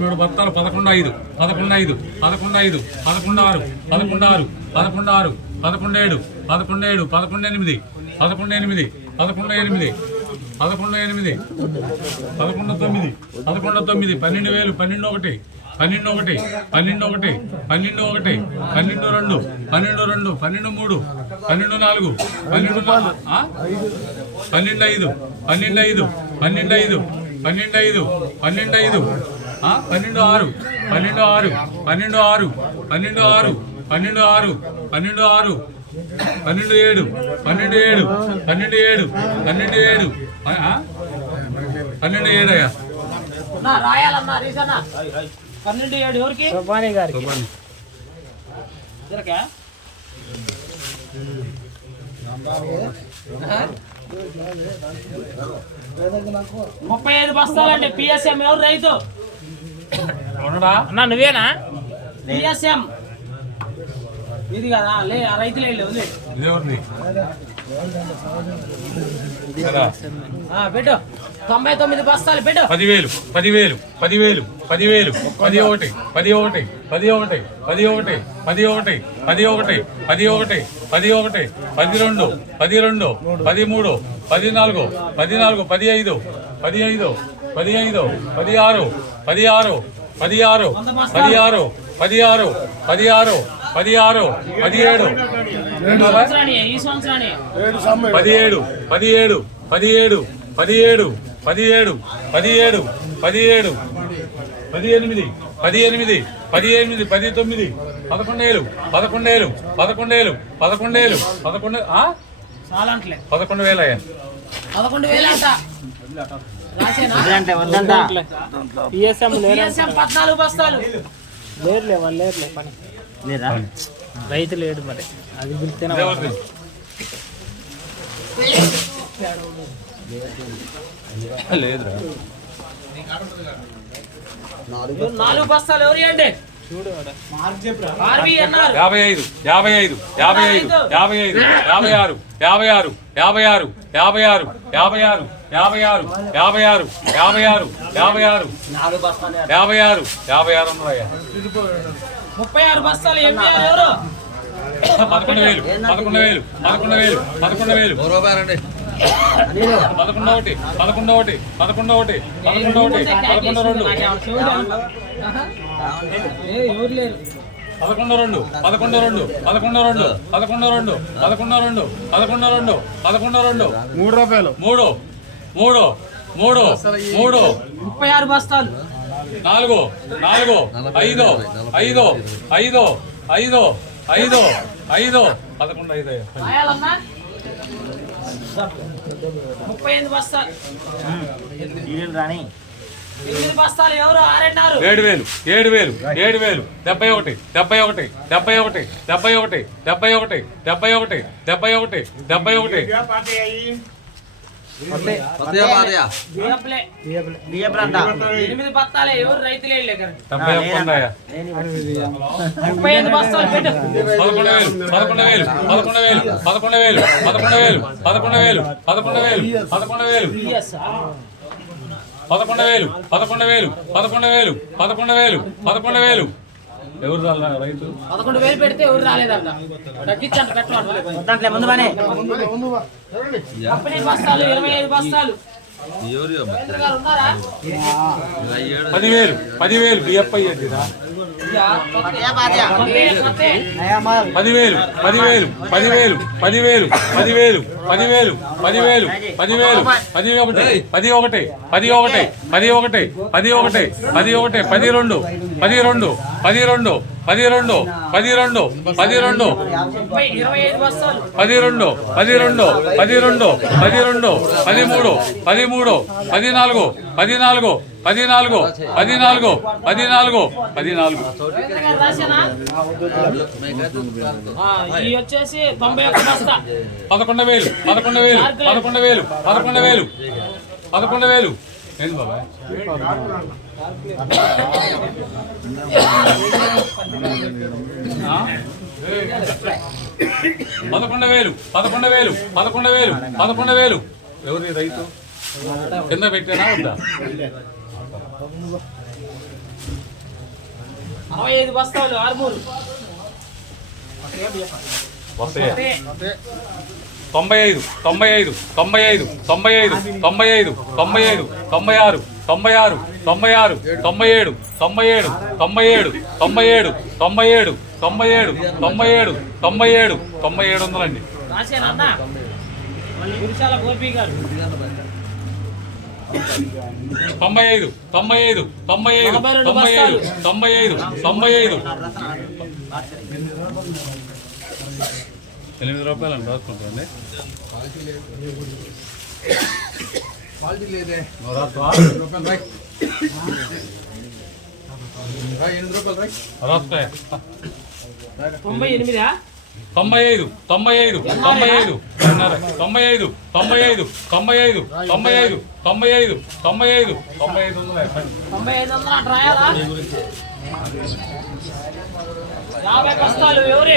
నూట బత్తాలు పదకొండు ఐదు పదకొండు ఐదు పదకొండు ఐదు పదకొండు ఆరు పదకొండు ఆరు పదకొండు ఆరు పదకొండు ఏడు పదకొండు ఏడు పదకొండు ఎనిమిది పదకొండు ఎనిమిది పదకొండు ఎనిమిది పదకొండు ఎనిమిది పదకొండు తొమ్మిది పదకొండు తొమ్మిది పన్నెండు వేలు పన్నెండు ఒకటి పన్నెండు ఒకటి పన్నెండు ఒకటి పన్నెండు ఒకటి పన్నెండు రెండు పన్నెండు రెండు పన్నెండు మూడు పన్నెండు నాలుగు పన్నెండు పన్నెండు ఐదు పన్నెండు ఐదు పన్నెండు ఐదు పన్నెండు ఐదు పన్నెండు ఐదు పన్నెండు ఆరు పన్నెండు ఆరు పన్నెండు ఆరు పన్నెండు ఆరు పన్నెండు ఆరు పన్నెండు ఆరు పన్నెండు ఏడు పన్నెండు ఏడు పన్నెండు ఏడు పన్నెండు ఏడు పన్నెండు ఏడు అయ్యా. రీసన్నా పన్నెండు ఏడు ఎవరికి? సుబ్బాని గారికి. ఇద్దరికా? ముప్పై ఐదు బస్తాలండి పిఎస్ఎం ఎవరు రైతు? అన్న నువ్వేనా? పిఎస్ఎం ఇది కదా లే ఆ రైతులే ఉంది. పెట్టు. తొంభై తొమ్మిది బస్తాలు పెట్టు. పదివేలు పదివేలు పదివేలు పదివేలు పది ఒకటి పది ఒకటి పది ఒకటి పది ఒకటి పది ఒకటి పది ఒకటి పది ఒకటి పది ఒకటి పది రెండు పది రెండు పది మూడు పది నాలుగు పది నాలుగు పది ఐదు పది ఐదు పది ఐదు పది ఆరు పది ఆరు పది ఆరు పది ఆరు పది ఆరు పది ఆరు పది ఆరు పదిహేడు పదిహేడు పదిహేడు పదిహేడు పదిహేడు పదిహేడు పదిహేడు పదిహేడు పది ఎనిమిది పది ఎనిమిది పది ఎనిమిది పది తొమ్మిది పదకొండేలు పదకొండేలు పదకొండేలు పదకొండేలు పదకొండు పదకొండు వేలయ్యా పదకొండు వేలు పద్నాలుగు బస్తాలు. లేరులే వాళ్ళు లేరులే పని. లేదా రైతు లేడు మరి అది ఇదేవరిది? లేదురా నాలుగు బస్తాలు ఎవరు యాభై ఐదు యాభై ఐదు యాభై ఐదు యాభై ఐదు యాభై ఆరు యాభై ఆరు యాభై ఆరు యాభై ఆరు యాభై ఆరు యాభై ఆరు యాభై ఆరు యాభై ఆరు యాభై ఆరు యాభై ఆరు యాభై ఆరు ముప్పై ఆరు బస్తాలు ఎంపీ ఎవరు? పదకొండు వేలు పదకొండు వేలు పదకొండు వేలు పదకొండు వేలు. పదకొండు ఒకటి పదకొండు ఒకటి పదకొండు ఒకటి పదకొండు ఒకటి పదకొండు రెండు. పదకొండు రెండు పదకొండు రెండు పదకొండు రెండు పదకొండు రెండు పదకొండు రెండు పదకొండు రెండు పదకొండు రెండు. మూడు రూపాయలు. మూడు మూడు మూడు మూడు. ముప్పై ఆరు బస్తాలు. నాలుగు నాలుగు ఐదు ఐదు ఐదు ఐదు ఐదు ఐదు. పదకొండు ఐదు ముప్పై ఎనిమిది బస్తాలు. ఏడు వేలు ఏడు వేలు ఏడు వేలు. డెబ్బై ఒకటి డెబ్బై ఒకటి డెబ్బై ఒకటి డెబ్బై ఒకటి డెబ్బై ఒకటి డెబ్బై ఒకటి డెబ్బై ఒకటి డెబ్బై ఒకటి. బియ్యపులే. ఎనిమిది ఎవరు రైతులే ముప్పై బస్తాలు పెట్టు పదకొండు వేలు పదకొండు వేలు పదకొండు వేలు పదకొండు వేలు పదకొండు వేలు పదకొండు వేలు పదకొండు వేలు పదకొండు వేలు పదకొండు వేలు పదకొండు వేలు పదకొండు వేలు పదకొండు వేలు పదకొండు వేలు ఎవరు రాలా రైతు? పదకొండు వేలు పెడితే ఎవరు రాలేదంట. తగ్గించండి పెట్టమని దాంట్లో ముందు పని కంపెనీ బస్తాలు ఇరవై ఐదు బస్తాలు. చంద్ర గారు ఉన్నారా? పదివేలు పదివేలు కొత్త- కొత్త. పదివేలు పదివేలు పదివేలు పదివేలు పదివేలు పదివేలు. పదివేలు పదివేలు పది ఒకటి పది ఒకటి పది ఒకటి పది ఒకటి పది ఒకటి పది ఒకటి పది రెండు పది రెండు పది రెండు పది రెండు పది రెండు పది రెండు పది రెండు పది రెండు పది రెండు పది రెండు పది మూడు పది మూడు పది నాలుగు పది నాలుగు పదినాలుగు పదినాలుగు పదినాలుగు పదినాలుగు. పదకొండు వేలు పదకొండు వేలు పదకొండు వేలు పదకొండు వేలు పదకొండు వేలు. పదకొండు వేలు పదకొండు వేలు పదకొండు వేలు పదకొండు వేలు. ఎవరి రైతు? కింద పెట్టానా ఉందా అరవై ఐదు బస్తాలు ఆరుమూరు. వస్తాయి తొంభై ఐదు తొంభై ఐదు తొంభై ఐదు తొంభై ఐదు తొంభై ఐదు తొంభై ఐదు తొంభై ఆరు తొంభై ఆరు తొంభై ఆరు తొంభై ఏడు తొంభై ఏడు తొంభై ఏడు తొంభై ఏడు తొంభై ఏడు తొంభై ఏడు తొంభై ఏడు తొంభై ఏడు తొంభై ఏడు వందలండి. తొంభై ఐదు తొంభై ఐదు తొంభై ఐదు తొంభై ఐదు. తొంభై ఐదు తొంభై ఐదు. ఎనిమిది రూపాయలు అండి రాసుకుంటాండి? రాసుకో. తొంభై ఎనిమిదా? తొంభై ఐదు తొంభై ఐదు తొంభై ఐదు తొంభై ఐదు తొంభై ఐదు తొంభై ఐదు తొంభై ఐదు తొంభై ఐదు తొంభై ఐదు తొంభై ఐదు వందల. తొంభై ఐదు వందల యాభై ఎవరి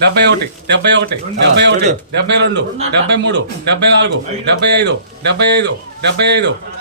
డెబ్బై ఒకటి డెబ్బై ఒకటి డెబ్బై ఒకటి డెబ్బై రెండు డెబ్బై మూడు డెబ్బై నాలుగు డెబ్బై ఐదు డెబ్బై ఐదు డెబ్బై ఐదు.